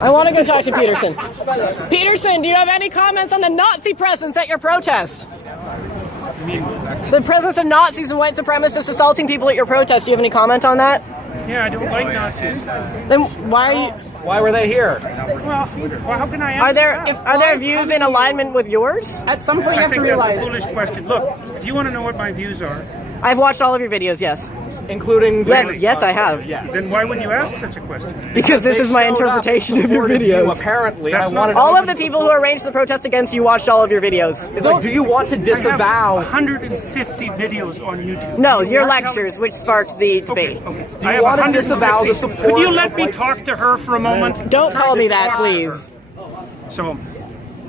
I want to go talk to Peterson. Peterson, do you have any comments on the Nazi presence at your protest? The presence of Nazis and white supremacists assaulting people at your protest. Do you have any comment on that? Yeah, I don't like Nazis. Then why are you? Why were they here? Well, how can I answer Are there views in alignment with yours? At some point, you I have to think realize, that's a foolish question. Look, if you want to know what my views are, I've watched all of your videos. Yes. including Yes, I have. then why would you ask such a question? Because this is my interpretation of your videos. Apparently, That's I wanted All of the people who arranged the protest against you watched all of your videos. It's like, do you want to I have disavow? 150 videos on YouTube. No, your That's lectures, which sparked the debate. Okay. Do you want to disavow the support? Could you let of me white- talk to her for a moment? Don't call me that, please. So,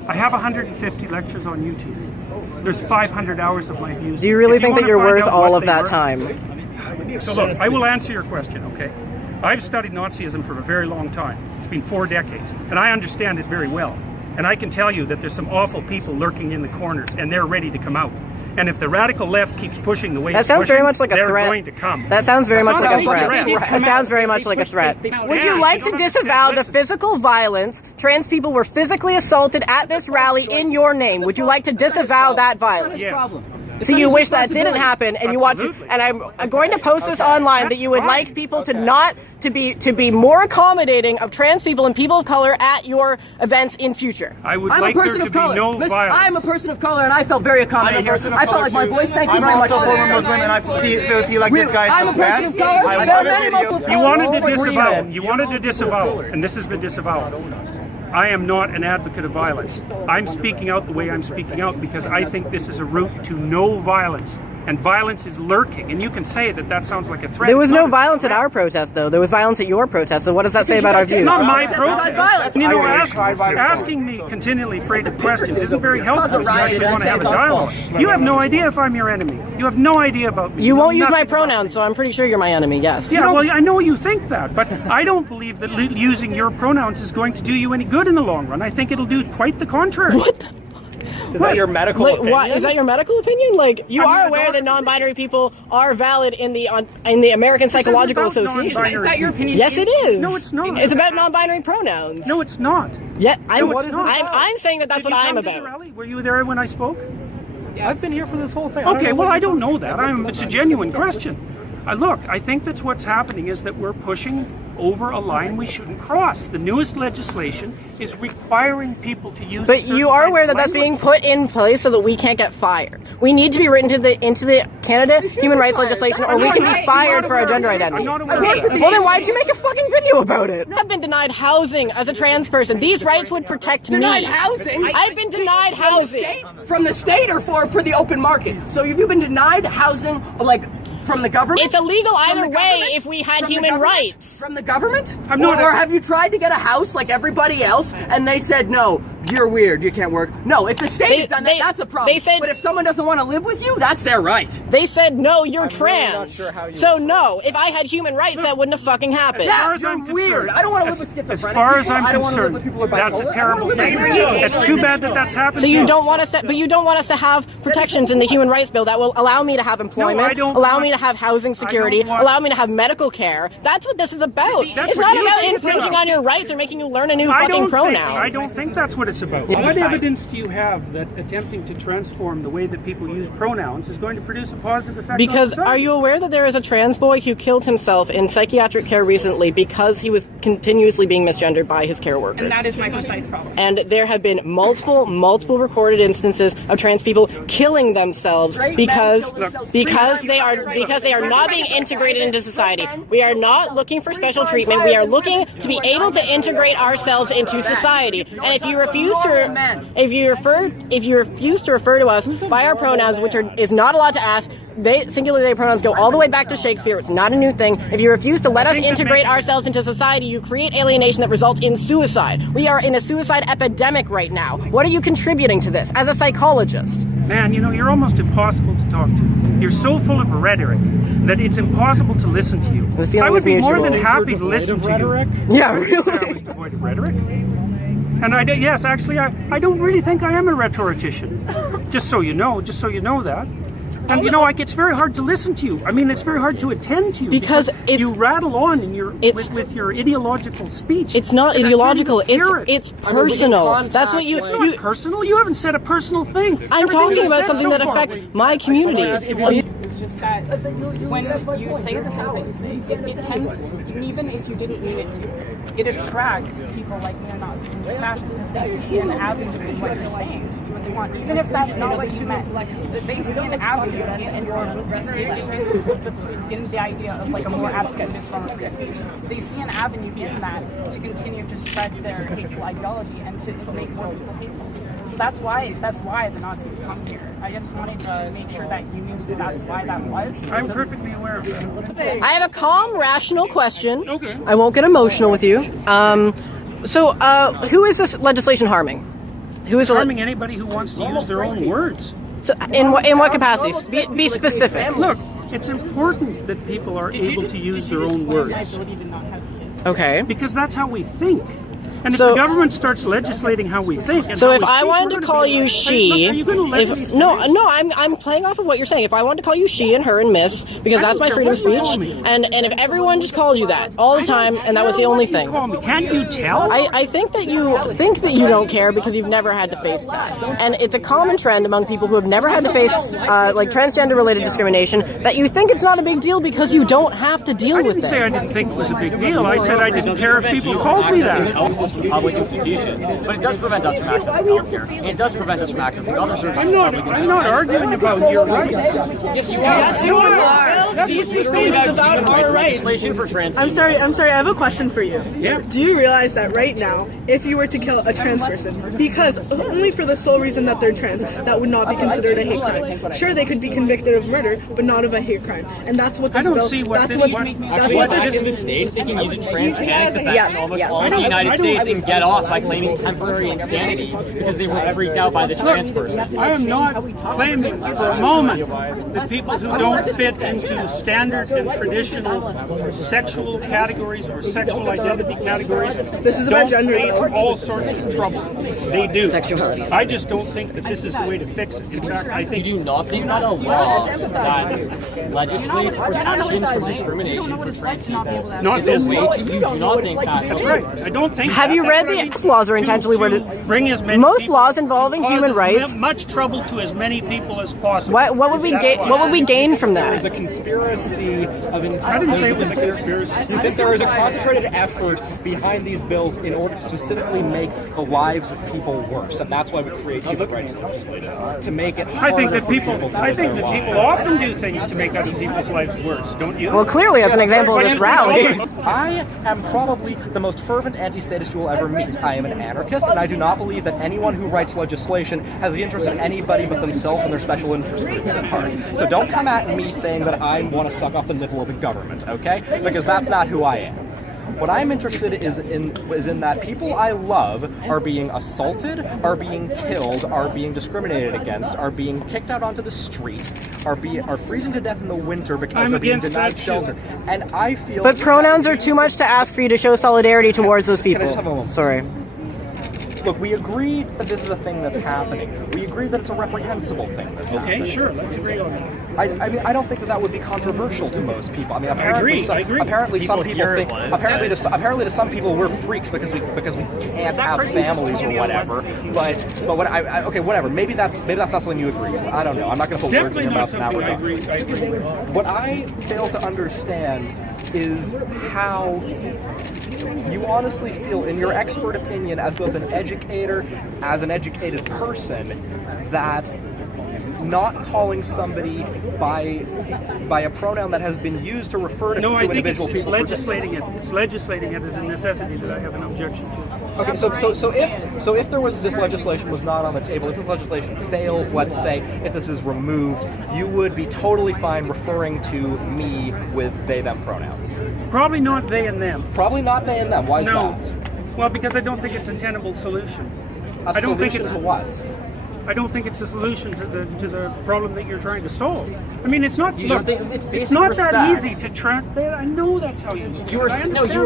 I have 150 lectures on YouTube. There's 500 hours of my views. Do you really If think that wanna you're find worth out all what of they that were- time? So look, I will answer your question, okay? I've studied Nazism for a very long time. It's been 4 decades, and I understand it very well. And I can tell you that there's some awful people lurking in the corners, and they're ready to come out. And if the radical left keeps pushing the way That it's sounds pushing, very much like a they're threat. going to come. That sounds very much That's like a not threat. a threat. That sounds very much like a threat. Would you like to disavow the physical violence? Trans people were physically assaulted at this rally in your name. Would you like to disavow that violence? Yes. So you wish that didn't happen, and you want to, Absolutely. and I'm going to post this online that you would like people to not to be more accommodating of trans people and people of color at your events in future. I would I'm like a person there to of be color. no Listen, violence. I'm a person of color, and I felt very accommodating here. I felt like my voice. Thank you very much. I'm also former Muslim, and I feel like this guy is I'm a the person best. of color. I There are love many his Muslims. videos. You wanted to All agree disavow. then. You wanted to disavow, and this is the disavow. I am not an advocate of violence. I'm speaking out the way I'm speaking out because I think this is a route to no violence. And violence is lurking. And you can say that that sounds like a threat. There was It's no not a violence at threat. our protest, though. There was violence at your protest. So what does that say about our views? It's not my Protest protest. violence. And you know, I agree. asking me continually freighted questions isn't very helpful Cause a if you riot actually and want to say have a it's our dialogue. fault. You have no idea if I'm your enemy. You have no idea about me. You won't use know my nothing about pronouns, so I'm pretty sure you're my enemy. Yes. Yeah, well, I know you think that, but I don't believe that using your pronouns is going to do you any good in the long run. I think it'll do quite the contrary. What? Is that your medical Like, opinion? what, is that your medical opinion? Like, you I'm are a aware doctor. that non-binary people are valid in the American Psychological This isn't about Association. non-binary Is that your opinion? Yes, it is. No, it's not. It's about non-binary pronouns. No, it's not. Yeah, No, it's not. I'm saying that that's Did what you I'm come to the about. rally? Were you there when I spoke? I've been here for this whole thing. Okay, well, I don't know that. It's a genuine question. Look, I think that's what's happening is that we're pushing over a line we shouldn't cross. The newest legislation is requiring people to use. But you are aware that that's being put in place so that we can't get fired. We need to be written into the Canada human rights legislation, or we can be fired for our gender identity. I'm not aware of that. Well, then why'd you make a fucking video about it? I've been denied housing as a trans person. These rights would protect me. Denied housing? I've been denied housing. From the state or for the open market? So have you been denied housing, like, from the government? It's illegal From either the way government? if we had From the human government? rights. From the government? I'm not or a- have you tried to get a house like everybody else and they said, no, you're weird, you can't work? No, if the state has done that, that's a problem. they said- but if someone doesn't want to live with you, that's their right. They said, no, you're trans. not sure how you- So no, if I had human rights, that wouldn't have fucking happened. As far Yeah, as you're I'm weird. concerned, I don't want to live as- with schizophrenic As far as people. I'm I don't want to live concerned, with people who are that's a bipolar. terrible I don't thing. wanna live with It's too bad that that's happened. So to you don't want us to, but you don't want us to have protections in the human rights bill that will allow me to have employment, I don't allow want- me to have housing security, want- allow me to have medical care. That's what this is about. That's It's what not you about think it's infringing about. on your rights or making you learn a new I fucking don't pronoun. think that's what it's about. What evidence do you have that attempting to transform the way that people use pronouns is going to produce a positive effect on Because society? are you aware that there is a trans boy who killed himself in psychiatric care recently because he was continuously being misgendered by his care workers? And that is my precise problem. And there have been multiple recorded instances of trans people killing themselves because they are not being integrated into society. We are not looking for special treatment. We are looking to be able to integrate ourselves into society. And if you refuse to refer to us by our pronouns, which is not allowed to ask, singular they pronouns go all the way back to Shakespeare. It's not a new thing. If you refuse to let us integrate ourselves into society, you create alienation that results in suicide. We are in a suicide epidemic right now. What are you contributing to this as a psychologist? Man, you know, you're almost impossible to talk to. You're so full of rhetoric that it's impossible to listen to you. The feeling I would is be more than mutual. happy to listen to you. Yeah, I didn't say I was devoid of rhetoric. And I don't really think I am a rhetorician. Just so you know that. And you know, like, it's very hard to listen to you. I mean, it's very hard to attend to you Because it's- you rattle on in your it's- with your ideological speech. It's not And I ideological. can't even hear it. It's personal. That's what It's not personal. You haven't said a personal thing. I'm Everything talking you've about said something so that far. affects my community. It's just that when you say the things that you say, it tends, even if you didn't mean it to, it attracts people like neo-Nazis and fascists because they see an avenue in what you're saying to do what they want, even if that's not what you meant. They see an avenue in your in the idea of like a more abscondist form of free speech. They see an avenue in that to continue to spread their hateful ideology and to make more people hateful. So that's why the Nazis come here. I just wanted to make sure that you knew that's why that was. I'm perfectly aware of that. I have a calm, rational question. Okay. I won't get emotional with you. Who is this legislation harming? Who is Harming anybody who wants to use their own words. So in what capacities? Be specific. Look, it's important that people are able to use their own words Okay. because that's how we think. And if So- the government starts legislating how we think, and So how if we I speak, wanted we're to gonna call be you like, she, Look, are you going to let me if, no, I'm playing off of what you're saying. If I wanted to call you she and her and miss, because I that's don't my care freedom of what you call speech, me. and if everyone just called you that all the time, and that was the only thing. Call me. Can't you tell? I think that you don't care because you've never had to face that, and it's a common trend among people who have never had to face like transgender-related discrimination that you think it's not a big deal because you don't have to deal I with didn't say I it. didn't think it was a big deal. I said I didn't care if people called me that. Public institutions, but it does prevent us from accessing healthcare. And it does prevent us from accessing other services. I'm not arguing about your rights. Yes, you are. Yes, you are. These things about our rights. Legislation for trans. I'm sorry. I have a question for you. Yeah. Do you realize that right now, if you were to kill a trans person, because only for the sole reason that they're trans, that would not be considered a hate crime. Sure, they could be convicted of murder, but not of a hate crime. And that's what this I don't bill. see what that's this- what. what- That's Actually, what back this in the is. States, they can use a transgenic defense Yeah, in almost yeah. all of the United States and get off by claiming temporary insanity because they were freaked out by the trans person. I am not claiming for a moment that people who don't fit into standard and traditional sexual categories or sexual identity categories This is about don't gender, face though. all sorts of trouble. They do. Sexuality. I just don't think that this is the way to fix it. In fact, I think Do you not a law that legislates protections from discrimination for trans people? not Is this a way law. to, you do not think that. That's right. I don't think. Have you that's read what I the mean. laws are intentionally To worded? bring as many Most people- laws involving cause human as rights. much trouble to as many people as possible. What would we gain? What would we gain from There is a that? conspiracy of intent. I didn't say it was a conspiracy. That there is a concentrated effort behind these bills in order to specifically make the lives of people worse, and that's why we create human rights legislation to make it. I think that harder for people. to I live think their that people lives. often do things to make other people's lives worse. Don't you? Well, clearly, as an example of this rally. I am probably the most fervent anti-statist you will ever meet. I am an anarchist, and I do not believe that anyone who writes legislation has the interest of anybody but themselves and their special interest groups at heart. So don't come at me saying that I want to suck off the nipple of the government, okay? Because that's not who I am. What I'm interested is in that people I love are being assaulted, are being killed, are being discriminated against, are being kicked out onto the street, are freezing to death in the winter because I'm they're being against denied that too. shelter. And I feel. But pronouns are too much to ask for you to show solidarity towards those Can I people. just have a moment? Sorry. Look, we agree that this is a thing that's happening. We agree that it's a reprehensible thing that's happening. Okay, sure. Let's agree on that. I mean, I don't think that would be controversial to most people. I mean, apparently, I agree. apparently some People people here think. was. Apparently, to some people, we're freaks because we can't have families or whatever. But what okay, whatever. Maybe that's not something you agree with. I don't know. I'm not going to put words in Definitely your not mouth in that something I regard. agree with. What I fail to understand is how you honestly feel, in your expert opinion, as both an educator, as an educated person, that not calling somebody by a pronoun that has been used to refer to, No, I think individual it's people. legislating it. It's legislating it as a necessity that I have an objection to. Okay, so if there was this legislation was not on the table, if this legislation fails, let's say, if this is removed, you would be totally fine referring to me with they them pronouns. Probably not they and them. Probably not they and them. Why is No. that? Well, because I don't think it's a tenable solution. A I don't think solution it's to what? I don't think it's the solution to the problem that you're trying to solve. I mean, it's not. You Look, don't think it's basic not respect. that easy to track that. I know that's how you. You were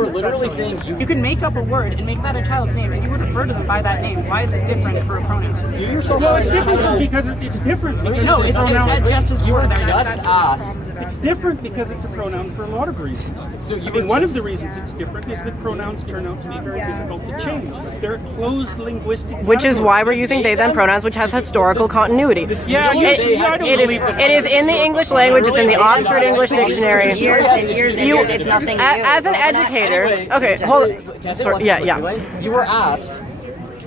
literally saying You can make up a word and make that a child's name, and you would refer to them by that name. Why is it different for a pronoun? Well, it's different because it's different. Because No, it's just as you were important. just asked. It's different because it's a pronoun for a lot of reasons. So you I were mean, one of just- the reasons it's different is that pronouns turn out to be very difficult to change. They're closed linguistic. Which is why we're using they them pronouns, which has historical continuity. Yeah, You I don't believe that. It is in the English language. It's in the Oxford English Dictionary. It's nothing new. As an educator, okay, hold on. Can I say Sorry, one yeah, thing yeah. quickly? You were asked,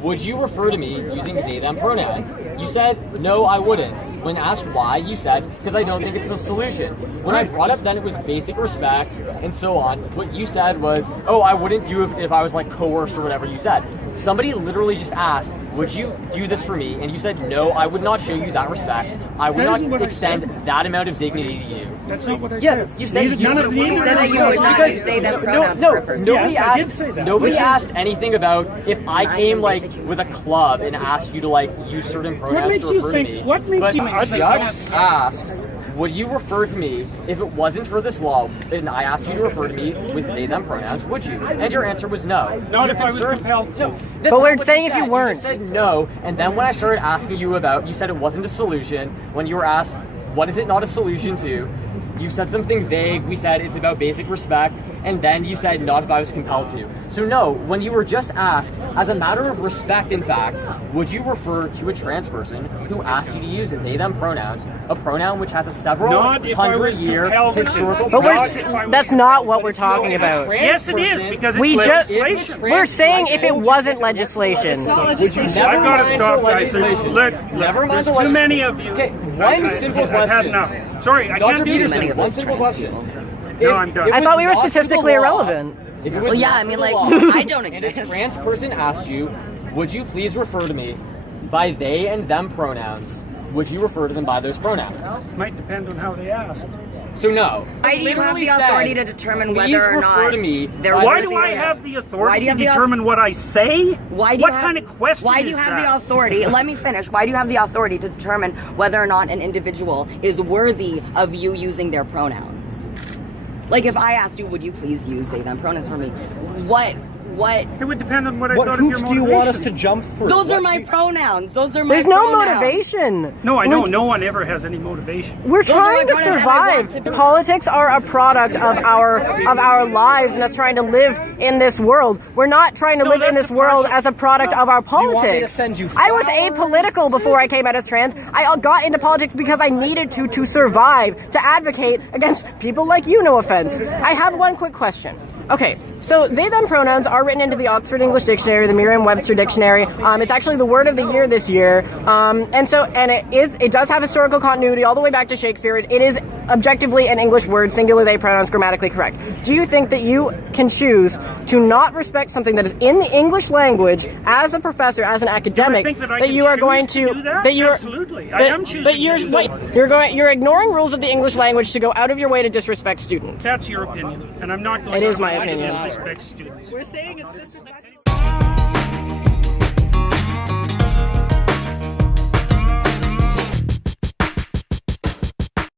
would you refer to me using they them pronouns? You said, no, I wouldn't. When asked why, you said, because I don't think it's a solution. When I brought up then it was basic respect and so on, what you said was, oh, I wouldn't do it if I was like coerced or whatever you said. Somebody literally just asked, would you do this for me? And you said, no, I would not show you that respect. I would not extend that amount of dignity to you. That's not what I Yes, said. you said None of You said that you would not use they them pronouns for a person. Nobody Yes, I did asked. say that. Nobody Which is- asked anything about if I not came even like basic human. with a club and asked you to like use certain pronouns makes to you refer think- to me. what makes but you- I just asked, would you refer to me if it wasn't for this law? And I asked you to refer to me with they them pronouns. Would you? And your answer was no. Not So if I was concerned- compelled to. No, that's But not we're what saying you if you said. weren't. just said no, and then when I started asking you about, you said it wasn't a solution. When you were asked, what is it not a solution to? You said something vague. We said it's about basic respect, and then you said not if I was compelled to. So no, when you were just asked, as a matter of respect, in fact, would you refer to a trans person who asked you to use they them pronouns, a pronoun which has a several Not if I was 100-year compelled to. historical But Not if I was that's not what we're talking about. Yes, it is because it's We just legislation. we're saying if it wasn't legislation. I've got to stop, guys. Look, Never mind there's the too legislation. many of you. Okay, one simple I've had question. enough. Sorry, I Dr. can't do this Peterson, anymore. one simple question. No, I'm done. I thought we were statistically irrelevant. If it was Well, yeah, not I mean, for like, the law, I don't and a exist. trans person asked you, would you please refer to me by they and them pronouns? Would you refer to them by those pronouns? Might depend on how they asked. So no. Why do you have Literally the authority said, to determine please whether or refer not to me they're by Why worthy do or I not? have the Why authority do to you have the determine what I say? Why do What you have, kind of question Why is do you have that? the authority? Let me finish. Why do you have the authority to determine whether or not an individual is worthy of you using their pronouns? Like, if I asked you, would you please use they them pronouns for me? What? It would depend on what I What thought of your hoops do you motivation. want us to jump through? Those are What my do you- pronouns. Those are my There's no pronouns. motivation. No, I know. No one ever has any motivation. We're Those are trying my to pronouns that I want survive. to be- Politics are a product of our lives and us trying to live in this world. We're not trying to No, live in that's this world partial. as a product of our you want me to politics. send you I was flowers? apolitical before I came out as trans. I got into politics because I needed to survive, to advocate against people like you, no offense. I have one quick question. Okay, so they them pronouns are written into the Oxford English Dictionary, the Merriam-Webster Dictionary. It's actually the word of the year this year, and it does have historical continuity all the way back to Shakespeare. It is objectively an English word, singular they pronouns, grammatically correct. Do you think that you can choose to not respect something that is in the English language as a professor, as an academic, think that I that can you are choose going to do that? that you are Absolutely. I that- am choosing but to you're do wait, that. you're ignoring rules of the English language to go out of your way to disrespect students. That's your opinion, and I'm not going It is to my opinion. disrespect students. We're saying it's disrespectful.